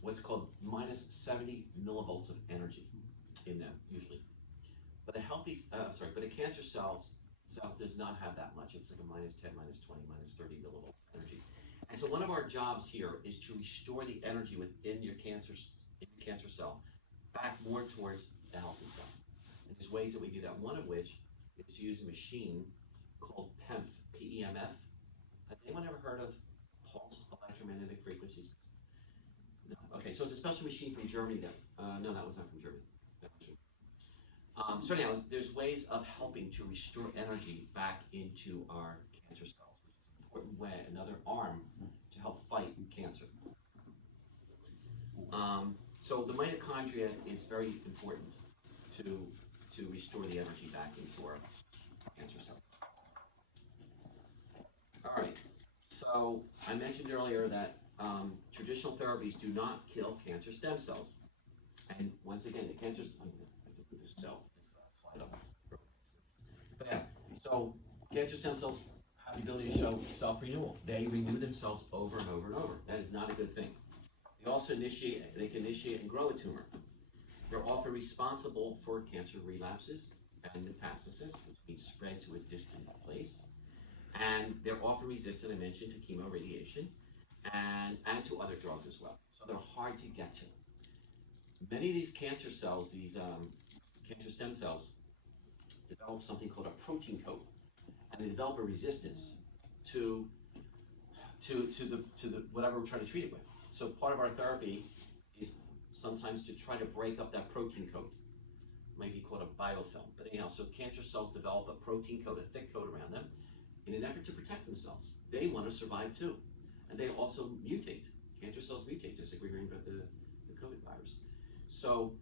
what's called minus 70 millivolts of energy in them usually. But a cancer cell does not have that much. It's like a minus 10, minus 20, minus 30 millivolts of energy. And so one of our jobs here is to restore the energy within your cancer cell back more towards the healthy cell. And there's ways that we do that. One of which is to use a machine called PEMF, P-E-M-F. Has anyone ever heard of pulsed electromagnetic frequencies? No. Okay, so it's a special machine from Germany no, that was not from Germany. So anyhow, there's ways of helping to restore energy back into our cancer cells, which is an important way, another arm to help fight cancer. So the mitochondria is very important to restore the energy back into our cancer cells. All right, so I mentioned earlier that traditional therapies do not kill cancer stem cells. And once again, the cancer, I have to put this slide up. But yeah, so cancer stem cells have the ability to show self-renewal. They renew themselves over and over and over. That is not a good thing. They can initiate and grow a tumor. They're often responsible for cancer relapses and metastasis, which means spread to a distant place. And they're often resistant, I mentioned, to chemoradiation and to other drugs as well. So they're hard to get to. Many of these cancer cells, these cancer stem cells, develop something called a protein coat, and they develop a resistance to the whatever we're trying to treat it with. So part of our therapy is sometimes to try to break up that protein coat. It might be called a biofilm. But anyhow, so cancer cells develop a protein coat, a thick coat around them, in an effort to protect themselves. They want to survive too. And they also mutate. Cancer cells mutate, just like we're hearing about the COVID virus. So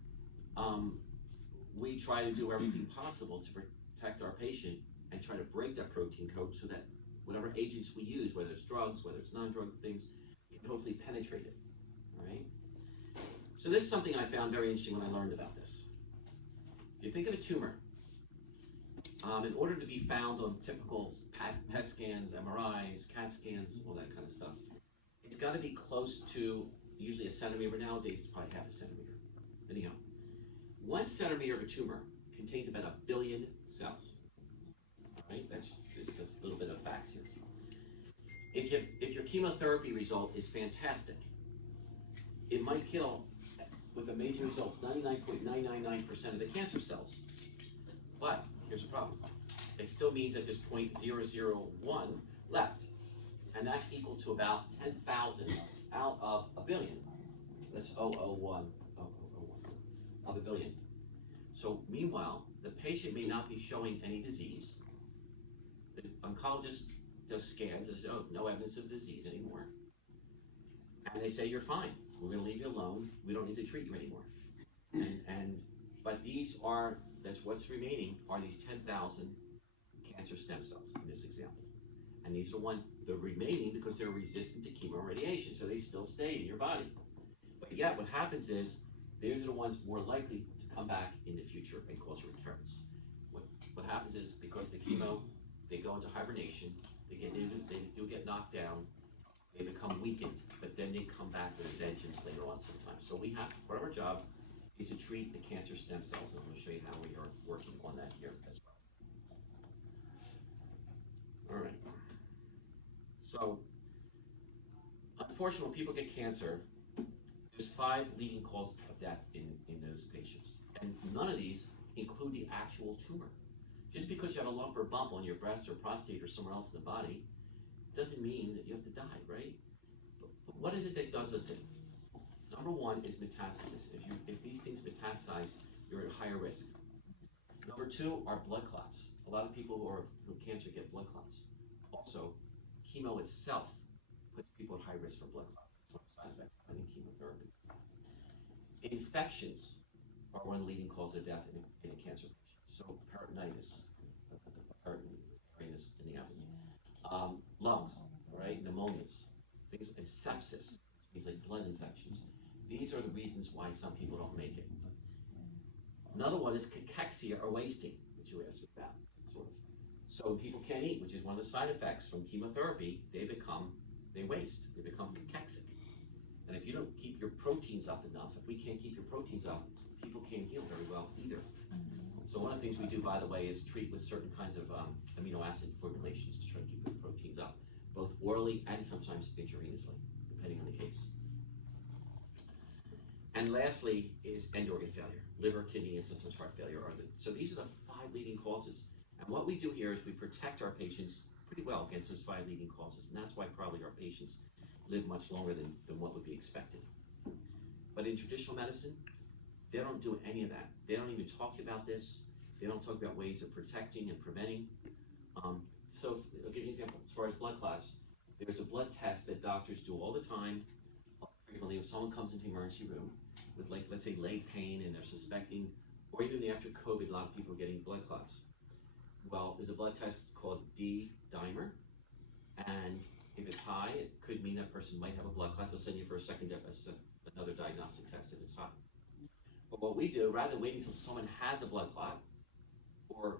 we try to do everything possible to protect our patient and try to break that protein coat so that whatever agents we use, whether it's drugs, whether it's non-drug things, can hopefully penetrate it, all right? So this is something I found very interesting when I learned about this. If you think of a tumor, in order to be found on typical PET scans, MRIs, CAT scans, all that kind of stuff, it's got to be close to usually a centimeter. Nowadays, it's probably half a centimeter. Anyhow, 1 centimeter of a tumor contains about 1 billion cells. All right, that's just a little bit of facts here. If your chemotherapy result is fantastic, it might kill, with amazing results, 99.999% of the cancer cells. But here's the problem. It still means that there's 0.001 left. And that's equal to about 10,000 out of 1 billion. That's 0.001 of 1 billion. So meanwhile, the patient may not be showing any disease. The oncologist does scans and says, oh, no evidence of disease anymore. And they say, you're fine. We're going to leave you alone. We don't need to treat you anymore. But that's what's remaining are these 10,000 cancer stem cells in this example. And these are the ones that are remaining because they're resistant to chemoradiation, so they still stay in your body. But yet what happens is, these are the ones more likely to come back in the future and cause a recurrence. What happens is, because the chemo, they go into hibernation, they do get knocked down, they become weakened, but then they come back with a vengeance later on sometimes. So we have, part of our job is to treat the cancer stem cells, and I'm going to show you how we are working on that here as well. All right. So, unfortunately, when people get cancer, there's 5 leading causes of death in those patients. And none of these include the actual tumor. Just because you have a lump or bump on your breast or prostate or somewhere else in the body, doesn't mean that you have to die, right? But what is it that does us in? Number 1 is metastasis. If these things metastasize, you're at higher risk. Number 2 are blood clots. A lot of people who have cancer get blood clots. Also, chemo itself puts people at high risk for blood clots. It's one of the side effects of having chemotherapy. Infections are one of the leading causes of death in a cancer patient. So peritonitis, peritonitis in the abdomen, lungs, right, pneumonias, things, and sepsis, things like blood infections. These are the reasons why some people don't make it. Another one is cachexia or wasting, which you asked about, sort of. So when people can't eat, which is one of the side effects from chemotherapy, they waste, they become cachexic. And if you don't keep your proteins up enough, if we can't keep your proteins up, people can't heal very well either. So one of the things we do, by the way, is treat with certain kinds of amino acid formulations to try to keep the proteins up, both orally and sometimes intravenously, depending on the case. And lastly is end organ failure. Liver, kidney, and sometimes heart failure so these are the 5 leading causes. And what we do here is we protect our patients pretty well against those 5 leading causes. And that's why probably our patients live much longer than what would be expected. But in traditional medicine, they don't do any of that. They don't even talk about this. They don't talk about ways of protecting and preventing. So I'll give you an example. As far as blood clots, there's a blood test that doctors do all the time. Frequently, if someone comes into the emergency room with, like, let's say leg pain and they're suspecting, or even after COVID, a lot of people are getting blood clots. Well, there's a blood test called D-dimer, and if it's high, it could mean that person might have a blood clot. They'll send you for another diagnostic test if it's high. But what we do, rather than waiting until someone has a blood clot, or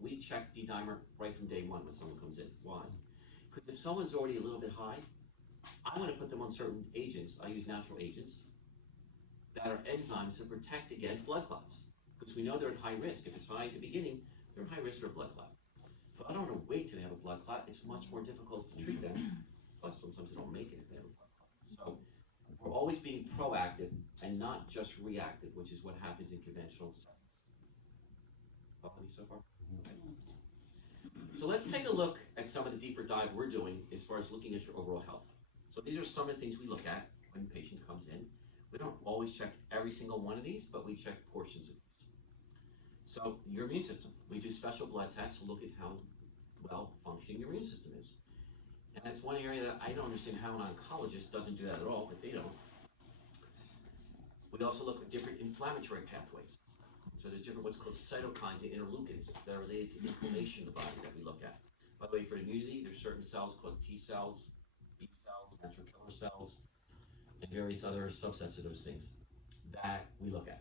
we check D-dimer right from day 1 when someone comes in. Why? Because if someone's already a little bit high, I want to put them on certain agents. I use natural agents that are enzymes that protect against blood clots, because we know they're at high risk. If it's high at the beginning, they're at high risk for a blood clot. But I don't want to wait till they have a blood clot. It's much more difficult to treat them. Plus, sometimes they don't make it if they have a blood clot. So we're always being proactive and not just reactive, which is what happens in conventional settings. Follow me so far? Okay. So let's take a look at some of the deeper dive we're doing as far as looking at your overall health. So these are some of the things we look at when the patient comes in. We don't always check every single one of these, but we check portions of these. So your immune system, we do special blood tests to look at how well functioning your immune system is. And that's one area that I don't understand how an oncologist doesn't do that at all, but they don't. We also look at different inflammatory pathways. So there's different what's called cytokines and interleukins that are related to inflammation in the body that we look at. By the way, for immunity, there's certain cells called T cells, B cells, natural killer cells, and various other subsets of those things that we look at.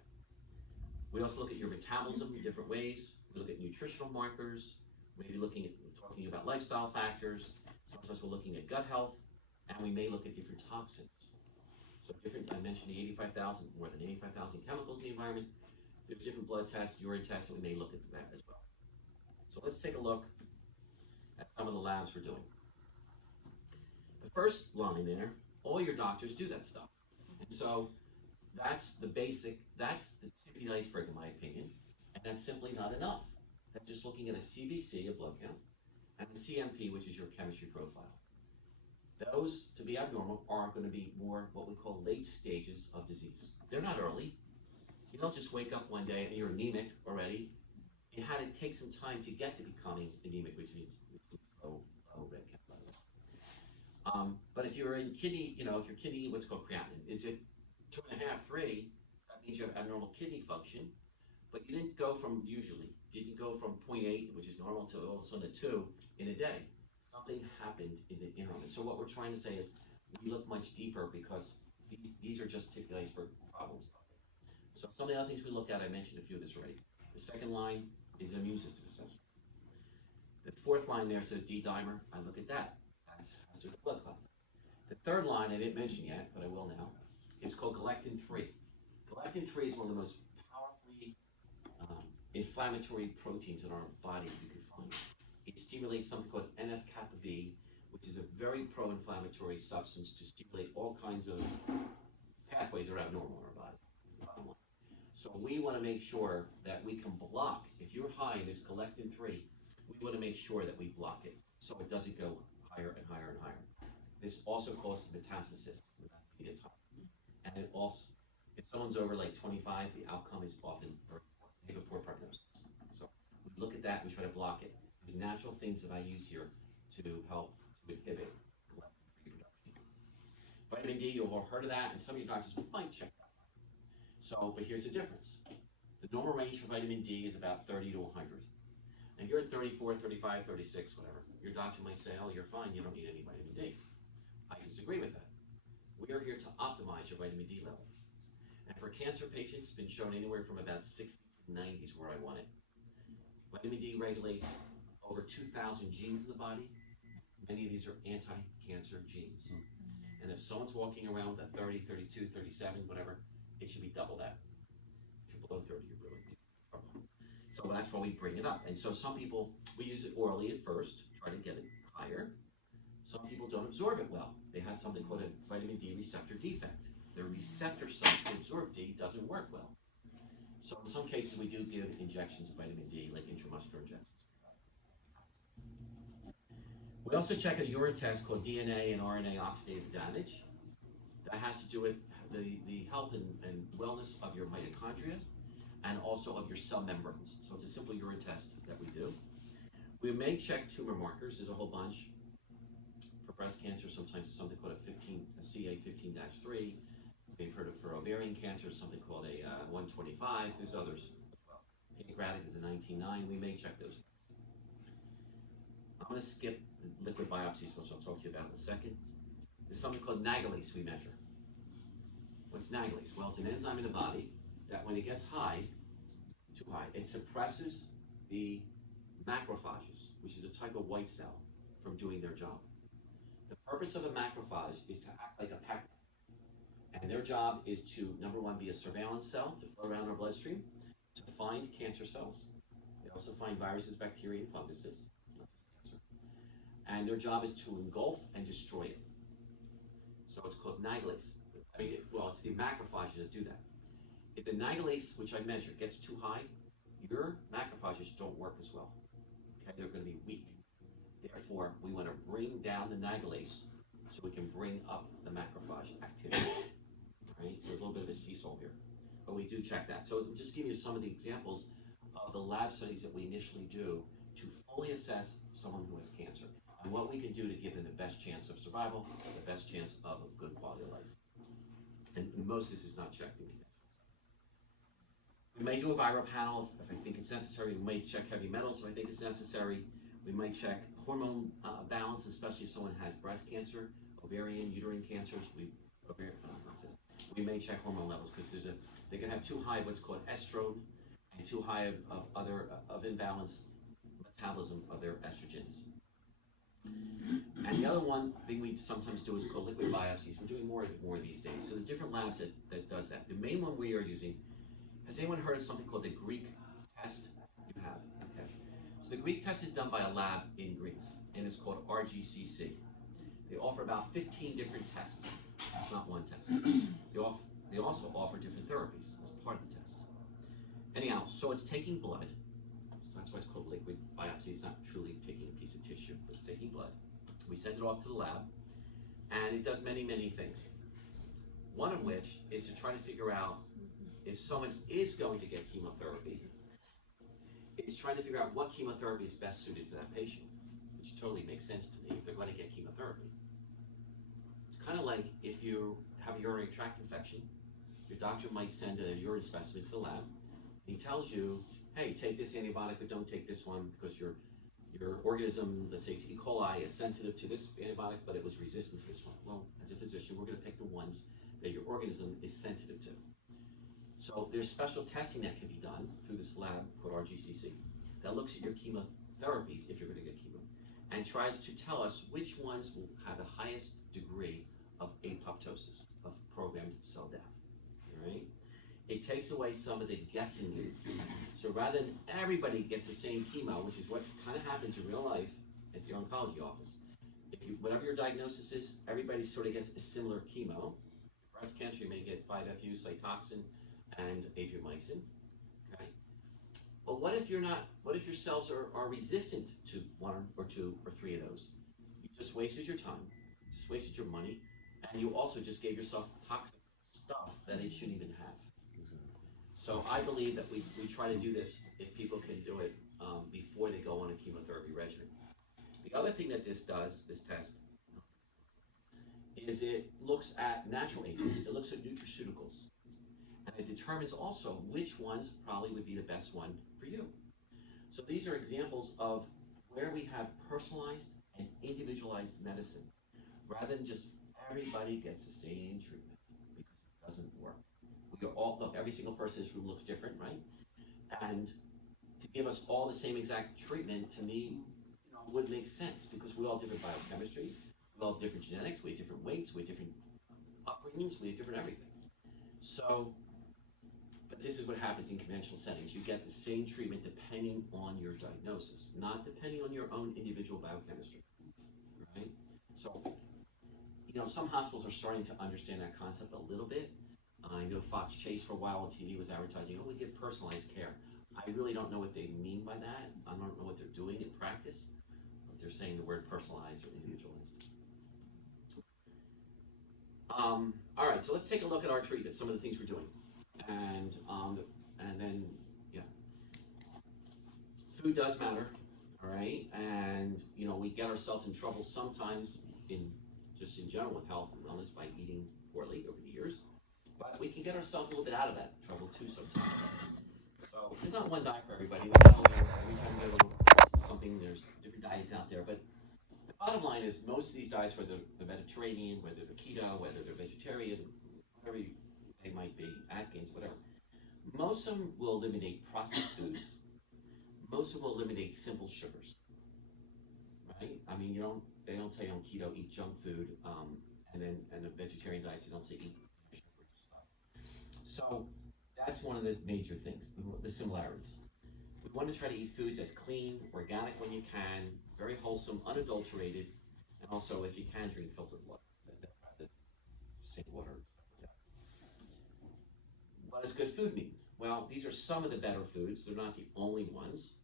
We also look at your metabolism in different ways. We look at nutritional markers. Maybe talking about lifestyle factors. Sometimes we're looking at gut health, and we may look at different toxins. So I mentioned the 85,000, more than 85,000 chemicals in the environment. There's different blood tests, urine tests, and we may look at that as well. So let's take a look at some of the labs we're doing. The first line there, all your doctors do that stuff. And so that's the tip of the iceberg in my opinion, and that's simply not enough. That's just looking at a CBC, a blood count, and the CMP, which is your chemistry profile. Those, to be abnormal, are going to be more what we call late stages of disease. They're not early. You don't just wake up one day and you're anemic already. You had to take some time to get to becoming anemic, which means low red count, by the way. But if you're in kidney, if your kidney, what's called creatinine, is it 2.5, 3, that means you have abnormal kidney function, but you didn't go from 0.8, which is normal, to all of a sudden a 2 in a day. Something happened in the interim. And so what we're trying to say is we look much deeper because these are just tip of the iceberg problems. So some of the other things we look at, I mentioned a few of this already. The second line is an immune system assessment. The fourth line there says D-dimer. I look at that. That has to do with blood clot. The Third line I didn't mention yet, but I will now. It's called galectin-3. Galectin-3 is one of the most powerfully inflammatory proteins in our body you can find. It stimulates something called NF-kappa B, which is a very pro-inflammatory substance to stimulate all kinds of pathways that are abnormal in our body. That's the bottom line. So we want to make sure that we can block, if you're high in this galectin-3, we want to make sure that we block it so it doesn't go higher and higher and higher. This also causes metastasis when it gets high. And it also, if someone's over like 25, the outcome is often they have a poor prognosis. So we look at that, we try to block it. These natural things that I use here to help to inhibit galectin-3 production. Vitamin D, you've all heard of that, and some of your doctors might check that. So, but here's the difference. The normal range for vitamin D is about 30 to 100. And if you're at 34, 35, 36, whatever, your doctor might say, oh, you're fine, you don't need any vitamin D. I disagree with that. We are here to optimize your vitamin D level. And for cancer patients, it's been shown anywhere from about 60 to 90 is where I want it. Vitamin D regulates over 2,000 genes in the body. Many of these are anti-cancer genes. And if someone's walking around with a 30, 32, 37, whatever, it should be double that. If you're below 30, you're really in trouble. So that's why we bring it up. And so some people, we use it orally at first, try to get it higher. Some people don't absorb it well. They have something called a vitamin D receptor defect. Their receptor site to absorb D doesn't work well. So in some cases, we do give injections of vitamin D, like intramuscular injections. We also check a urine test called DNA and RNA oxidative damage. That has to do with the health and wellness of your mitochondria and also of your cell membranes. So it's a simple urine test that we do. We may check tumor markers. There's a whole bunch. For breast cancer, sometimes it's something called a CA15-3. We've heard of for ovarian cancer, something called a 125. There's others as well. Pancreatic is a 19.9. We may check those things. I'm going to skip the liquid biopsies, which I'll talk to you about in a second. There's something called nagalase we measure. What's nagalase? Well, it's an enzyme in the body that when it gets high, too high, it suppresses the macrophages, which is a type of white cell, from doing their job. The purpose of a macrophage is to act like a pectin. And their job is to, number one, be a surveillance cell to float around our bloodstream, to find cancer cells. They also find viruses, bacteria, and funguses, not just cancer. And their job is to engulf and destroy it. So it's called nagalase. I mean, well, it's the macrophages that do that. If the nagalase, which I measure, gets too high, your macrophages don't work as well. Okay, they're going to be weak. Therefore, we want to bring down the nagalase so we can bring up the macrophage activity. Right? So there's a little bit of a seesaw here, but we do check that. So I'm just giving you some of the examples of the lab studies that we initially do to fully assess someone who has cancer and what we can do to give them the best chance of survival, the best chance of a good quality of life. And most of this is not checked in conventional studies. We may do a viral panel if I think it's necessary. We may check heavy metals if I think it's necessary. We might check hormone balance, especially if someone has breast cancer, ovarian, uterine cancers. We may check hormone levels because they can have too high of what's called estrone and too high of imbalanced metabolism of their estrogens. And the other one thing we sometimes do is called liquid biopsies. We're doing more these days. So there's different labs that does that. The main one we are using, has anyone heard of something called the Greek test? You have, okay. So the Greek test is done by a lab in Greece, and it's called RGCC. They offer about 15 different tests. It's not one test. They also offer different therapies as part of the test. Anyhow, so it's taking blood. So that's why it's called liquid biopsy. It's not truly taking a piece of tissue, but it's taking blood. We send it off to the lab, and it does many, many things. One of which is to try to figure out if someone is going to get chemotherapy, it's trying to figure out what chemotherapy is best suited for that patient, which totally makes sense to me if they're going to get chemotherapy. It's kind of like if you have a urinary tract infection, your doctor might send a urine specimen to the lab. He tells you, hey, take this antibiotic, but don't take this one because your organism, let's say it's E. coli, is sensitive to this antibiotic, but it was resistant to this one. Well, as a physician, we're going to pick the ones that your organism is sensitive to. So there's special testing that can be done through this lab called RGCC that looks at your chemotherapies, if you're going to get chemo, and tries to tell us which ones will have the highest degree of takes away some of the guessing game. So rather than everybody gets the same chemo, which is what kind of happens in real life at your oncology office, whatever your diagnosis is, everybody sort of gets a similar chemo. Breast cancer, you may get 5-FU, Cytoxan, and Adriamycin. Okay. But what if your cells are resistant to 1 or 2 or 3 of those? You just wasted your time, just wasted your money, and you also just gave yourself toxic stuff that it shouldn't even have. So I believe that we try to do this if people can do it before they go on a chemotherapy regimen. The other thing that this does, this test, is it looks at natural agents, it looks at nutraceuticals, and it determines also which ones probably would be the best one for you. So these are examples of where we have personalized and individualized medicine, rather than just everybody gets the same treatment, because it doesn't work. We all, look, every single person in this room looks different, right? And to give us all the same exact treatment, to me, would make sense, because we all have different biochemistries, we all have different genetics, we have different weights, we have different upbringings, we have different everything. So, but this is what happens in conventional settings. You get the same treatment depending on your diagnosis, not depending on your own individual biochemistry, right? So, some hospitals are starting to understand that concept a little bit. I know Fox Chase for a while on TV was advertising, we give personalized care. I really don't know what they mean by that. I don't know what they're doing in practice. They're saying the word personalized or individualized. All right, so let's take a look at our treatment, some of the things we're doing. And then, yeah. Food does matter, all right? And, we get ourselves in trouble sometimes in general with health and wellness by eating poorly over the years. But we can get ourselves a little bit out of that trouble too sometimes. So there's not one diet for everybody. We know every time we get a little something, there's different diets out there, but the bottom line is most of these diets, whether they're Mediterranean, whether they're keto, whether they're vegetarian, whatever they might be, Atkins, whatever, most of them will eliminate processed foods. Most of them will eliminate simple sugars, right? I mean, they don't tell you on keto eat junk food, and the vegetarian diets, they don't say eat sugar stuff. So that's one of the major things, the similarities. We want to try to eat foods that's clean, organic when you can, very wholesome, unadulterated, and also, if you can, drink filtered water, sink water. What does good food mean? Well, these are some of the better foods. They're not the only ones,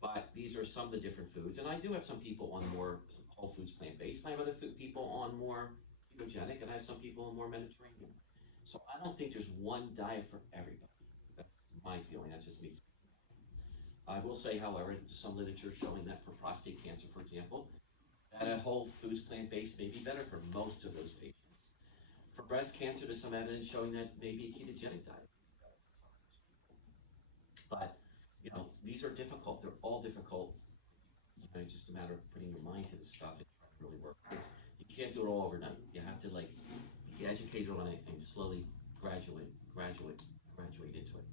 but these are some of the different foods. And I do have some people on more whole foods, plant-based, and I have other people on more ketogenic, and I have some people on more Mediterranean. So I don't think there's one diet for everybody. That's my feeling. That's just me. I will say, however, there's some literature showing that for prostate cancer, for example, that a whole foods plant-based may be better for most of those patients. For breast cancer, there's some evidence showing that maybe a ketogenic diet may be better for some of those people. But, these are difficult. They're all difficult. It's just a matter of putting your mind to this stuff and trying to really work. You can't do it all overnight. You have to be educated on it and slowly graduate into it.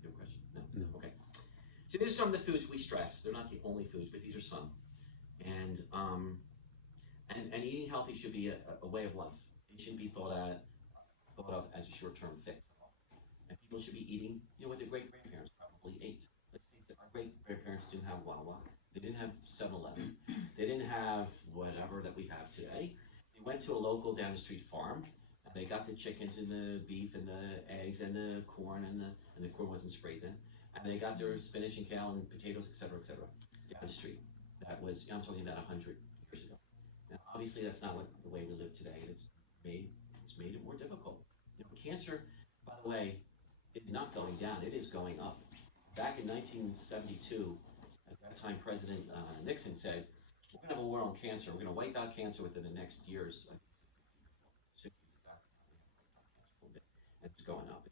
Do you have a question? No. Okay. So these are some of the foods we stress. They're not the only foods, but these are some. And eating healthy should be a way of life. It shouldn't be thought of as a short-term fix. And people should be eating, what their great-grandparents probably ate. Let's face it, our great-grandparents didn't have Wawa. They didn't have 7-Eleven. They didn't have whatever that we have today. They went to a local down the street farm, and they got the chickens and the beef and the eggs and the corn, and the corn wasn't sprayed then. And they got their spinach and kale and potatoes, et cetera, down the street. That was, I'm talking about 100 years ago. Now, obviously, that's not the way we live today, and it's made it more difficult. Cancer, by the way, is not going down; it is going up. Back in 1972, at that time, President Nixon said, "We're going to have a war on cancer. We're going to wipe out cancer within the next years." And it's going up.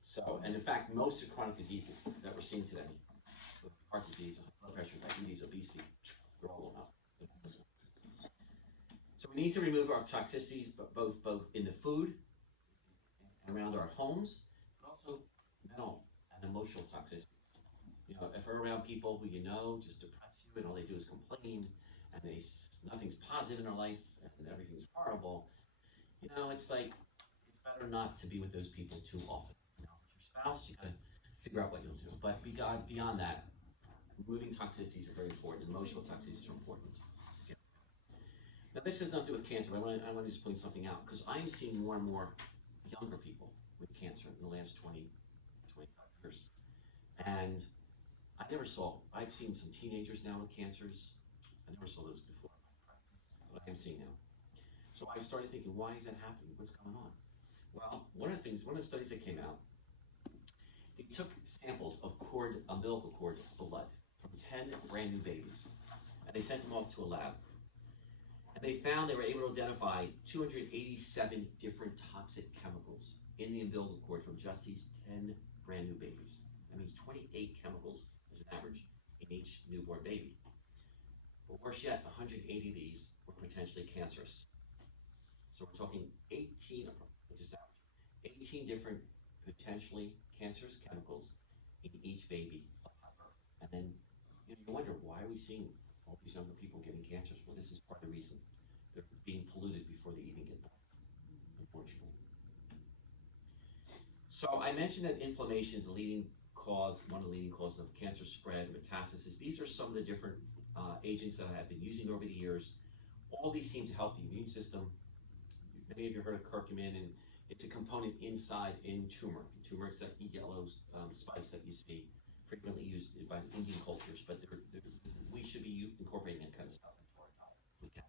So, and in fact, most of chronic diseases that we're seeing today, heart disease, blood pressure, diabetes, obesity, they're all going up. So we need to remove our toxicities, both in the food and around our homes, but also mental and emotional toxicities. If we're around people who just depress you and all they do is complain, and nothing's positive in their life and everything's horrible, it's better not to be with those people too often. You know, if it's your spouse, you gotta figure out what you'll do. But beyond that, removing toxicities are very important. Emotional toxicities are important. Now, this has nothing to do with cancer, but I want to just point something out, because I'm seeing more and more younger people with cancer in the last 20, 25 years. And I've seen some teenagers now with cancers. I never saw those before in my practice, but I am seeing now. So I started thinking, why is that happening? What's going on? Well, one of the studies that came out, they took samples of umbilical cord blood from 10 brand new babies, and they sent them off to a lab. And they found they were able to identify 287 different toxic chemicals in the umbilical cord from just these 10 brand new babies. That means 28 chemicals as an average in each newborn baby. But worse yet, 180 of these were potentially cancerous. So we're talking 18 of them, which is average. 18 different potentially cancerous chemicals in each baby upon birth. And then you wonder, why are we seeing all these younger people getting cancers? Well, this is part of the reason. They're being polluted before they even get born, unfortunately. So I mentioned that inflammation is one of the leading causes of cancer spread, metastasis. These are some of the different agents that I have been using over the years. All these seem to help the immune system. Many of you heard of curcumin, and it's a component in turmeric. Turmeric's that yellow spice that you see frequently used by the Indian cultures, but we should be incorporating that kind of stuff into our diet if we can.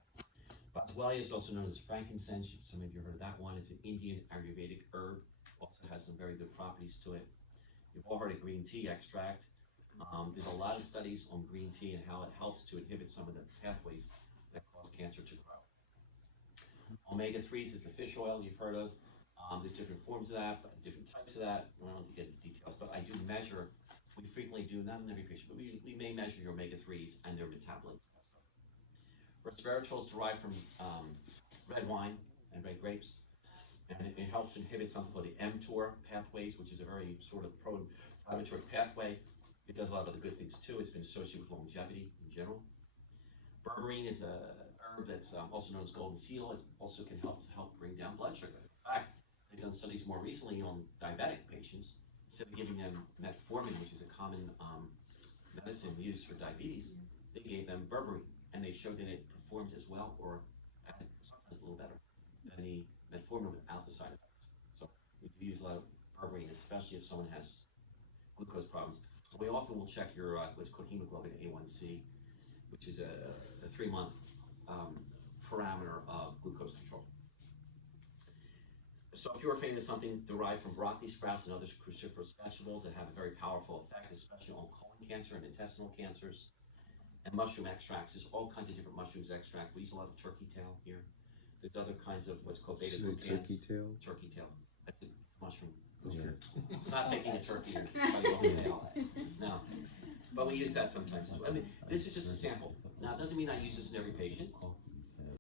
Boswellia is also known as frankincense. Some of you heard of that one. It's an Indian Ayurvedic herb. Also has some very good properties to it. You've all heard of green tea extract. There's a lot of studies on green tea and how it helps to inhibit some of the pathways that cause cancer to grow. Omega-3s is the fish oil you've heard of. There's different forms of that, different types of that. I don't want to get into details, but I do measure. We frequently do, not in every patient, but we may measure your omega-3s and their metabolites also. Resveratrol is derived from red wine and red grapes, and it helps to inhibit something called the mTOR pathways, which is a very sort of pro-inflammatory pathway. It does a lot of other good things too. It's been associated with longevity in general. Berberine is a herb that's also known as golden seal. It also can help bring down blood sugar. In fact, they've done studies more recently on diabetic patients. Instead of giving them metformin, which is a common medicine used for diabetes, they gave them berberine, and they showed that it performed as well, or sometimes a little better, than the metformin without the side effects. So we do use a lot of berberine, especially if someone has glucose problems. We often will check your what's called hemoglobin A1C, which is a 3-month parameter of glucose control. So if you're a fan of something derived from broccoli sprouts and other cruciferous vegetables that have a very powerful effect, especially on colon cancer and intestinal cancers, and mushroom extracts, there's all kinds of different mushrooms extract. We use a lot of turkey tail here. There's other kinds of what's called beta-glucans. Turkey tail? Turkey tail. It's a mushroom. Okay. It's not taking a turkey and cutting off its tail. No. But we use that sometimes as well. I mean, this is just a sample. Now, it doesn't mean I use this in every patient.